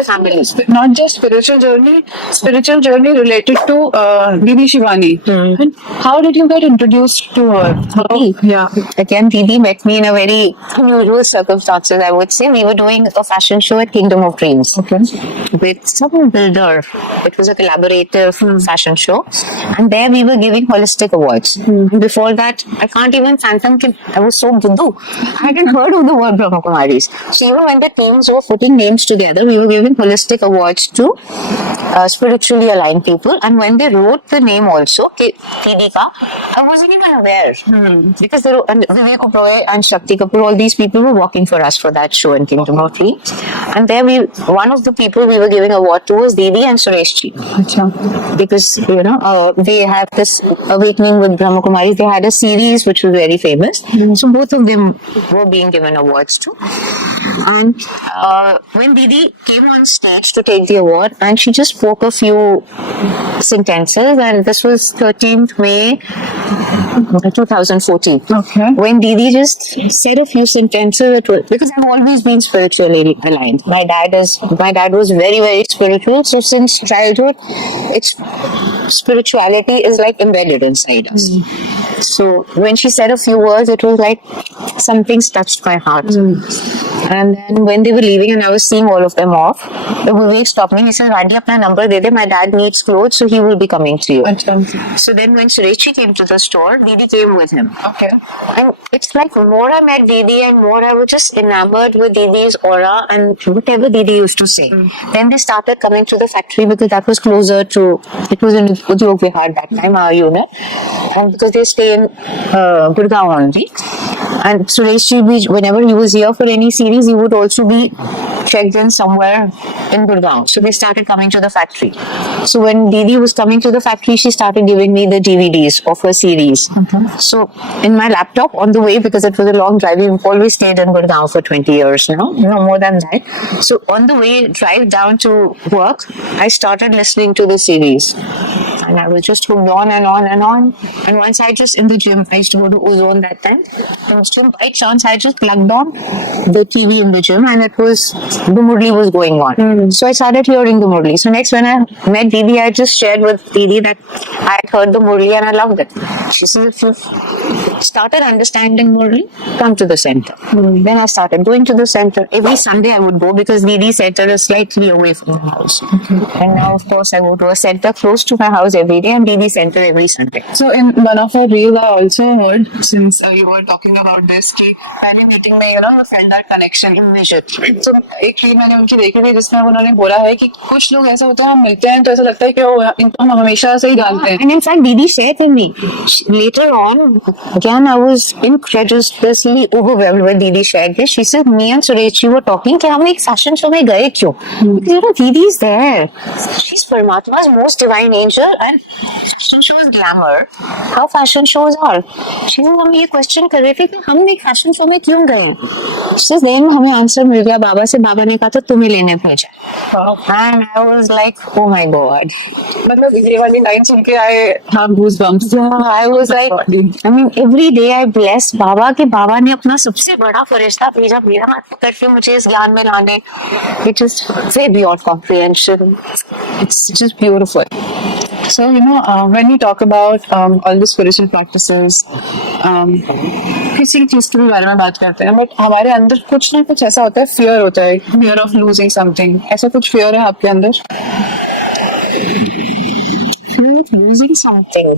my family. Not just spiritual journey related to Didi Shivani. And how did you get introduced to her? Yeah. Again, Didi met me in a very unusual circumstances, I would say. We were doing a fashion show at Kingdom of Dreams with some builder. It was a collaborative fashion show. And there we were giving holistic awards. Before that, I can't even fathom that I was so buddhu. I hadn't heard of the word Brahma Kumaris. So even when the teams were putting names together, we were giving holistic awards to spiritually aligned people. And when they wrote the name also, Didi ka, I wasn't even aware. Because Vivek Oberoi and Shakti Kapoor, all these people were working for us for that show in Kingdom of Dreams. And there one of the people we were giving award to was Didi and Suresh ji. Because, they have this Awakening with Brahma Kumaris. They had a series which was very famous. So both of them were being given awards to. And when Didi came on stage to take the award, and she just spoke a few sentences, and this was 13th May 2014. Okay. When Didi just said a few sentences, because I've always been spiritually aligned. My dad was very, very spiritual. So since childhood, spirituality is like embedded inside us. So when she said a few words, it was like something's touched my heart. And then when they were leaving and I was seeing all of them off, Vivek stopped me. He said, Randi, apna number de de. My dad needs clothes, so he will be coming to you. So then when Suresh came to the store, Didi came with him. Okay. And it's like more I met Didi and more I was just enamored with Didi's aura and whatever Didi used to say. Then they started coming to the factory because that was closer to, it was in Udyog Vihar that time, our unit. And because they stay in Gurgaon only. And Suresh ji, whenever he was here for any series, he would also be checked in somewhere in Gurgaon. So they started coming to the factory. So when Didi was coming to the factory, she started giving me the DVDs of her series. So in my laptop on the way, because it was a long drive, we've always stayed in Gurgaon for 20 years now, no more than that. So on the way, drive down to work, I started listening to the series. And I was just hooked on and on and on. And once I just in the gym, I used to go to Ozone that time. And by chance, I just plugged on the TV in the gym and it was, the Murli was going on. So I started hearing the Murli. So next when I met Didi, I just shared with Didi that I had heard the Murli and I loved it. She said, if you started understanding Murli, come to the center. Then I started going to the center. Every Sunday I would go because Didi center is slightly away from the house. And now of course I go to a center close to my house every day and Didi center every Sunday. So in one of our reels, I also heard, since you were talking about this, कि पहले meeting में I felt that connection immediately. So एक चीज मैंने उनकी देखी थी जिसमें उन्होंने बोला है कि कुछ लोग ऐसे होते हैं, हम मिलते हैं तो ऐसा लगता है कि इनको हम हमेशा से ही जानते हैं. And in fact, Didi shared with me later on. Again, I was incredulously overwhelmed when Didi shared this. She said, me and Suresh were talking कि हम एक fashion show में गए क्यों? Because Didi is there. She's Paramatma's most divine angel and fashion show is glamour. How fashion shows are. She said, हम ये question कर रहे थे कि हम एक fashion show में क्यों गए? She says, then हमें answer मिल गया बाबा से. बाबा ने कहा था तुम्हें लेने भेजा. And I was like, oh my God. मतलब ये वाली लाइन सुन के I have goosebumps. Yeah, I was like, I mean, every day I bless बाबा कि बाबा ने अपना सबसे बड़ा फरिश्ता भेजा मेरा हाथ पकड़ के मुझे इस ज्ञान में लाने. It is way beyond comprehension. It's just beautiful. So, when we talk about all the spiritual practices, किसी चीज के बारे में बात करते हैं, बट हमारे अंदर कुछ ना कुछ ऐसा होता है, fear होता है, fear of losing something. ऐसा कुछ fear है आपके अंदर? Fear of losing something.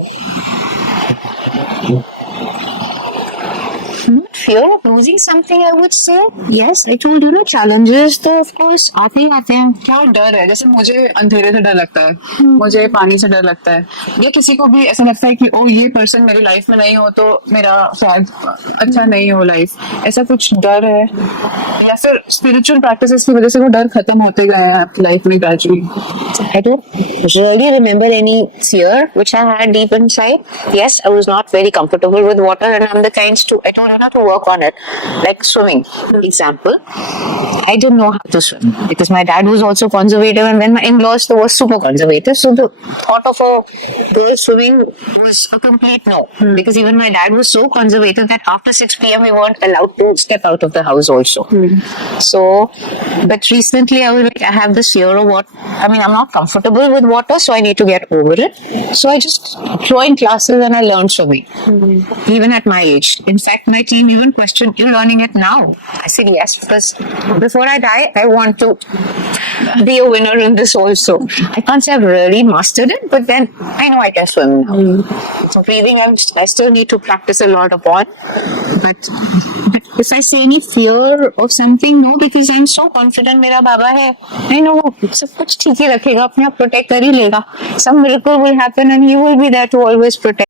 Not fear of losing something, I would say. Yes, I told you, challenges तो of course आते ही आते हैं. क्या डर है? जैसे मुझे अंधेरे से डर लगता है, मुझे पानी से डर लगता है, या किसी को भी ऐसा लगता है कि ओ ये पर्सन मेरी लाइफ में नहीं हो तो मेरा शायद अच्छा नहीं हो लाइफ. ऐसा कुछ डर है या फिर स्पिरिचुअल प्रैक्टिसेस की वजह से वो डर खत्म होते गए हैं आपकी लाइफ में gradually? I don't really remember any fear which I had deep inside. Yes, I was not very comfortable with water and I'm the kind to, I told you not to to work on it. Like swimming, example. I didn't know how to swim because my dad was also conservative, and then my in-laws were super conservative. So the thought of a girl swimming was a complete no. Because even my dad was so conservative that after 6 p.m. we weren't allowed to step out of the house also. So, but recently I was like, I have this fear of what, I mean, I'm not comfortable with water, so I need to get over it. So I just joined classes and I learned swimming, even at my age. In fact, my team even questioned, you learning it now? I said yes, because before I die, I want to be a winner in this also. I can't say I've really mastered it, but then I know I can swim now. So breathing, I still need to practice a lot upon. But if I say any fear of something, no, because I'm so confident मेरा बाबा है. I know सब कुछ ठीक ही रखेगा, अपने आप protect कर ही लेगा. Some miracle will happen and he will be there to always protect.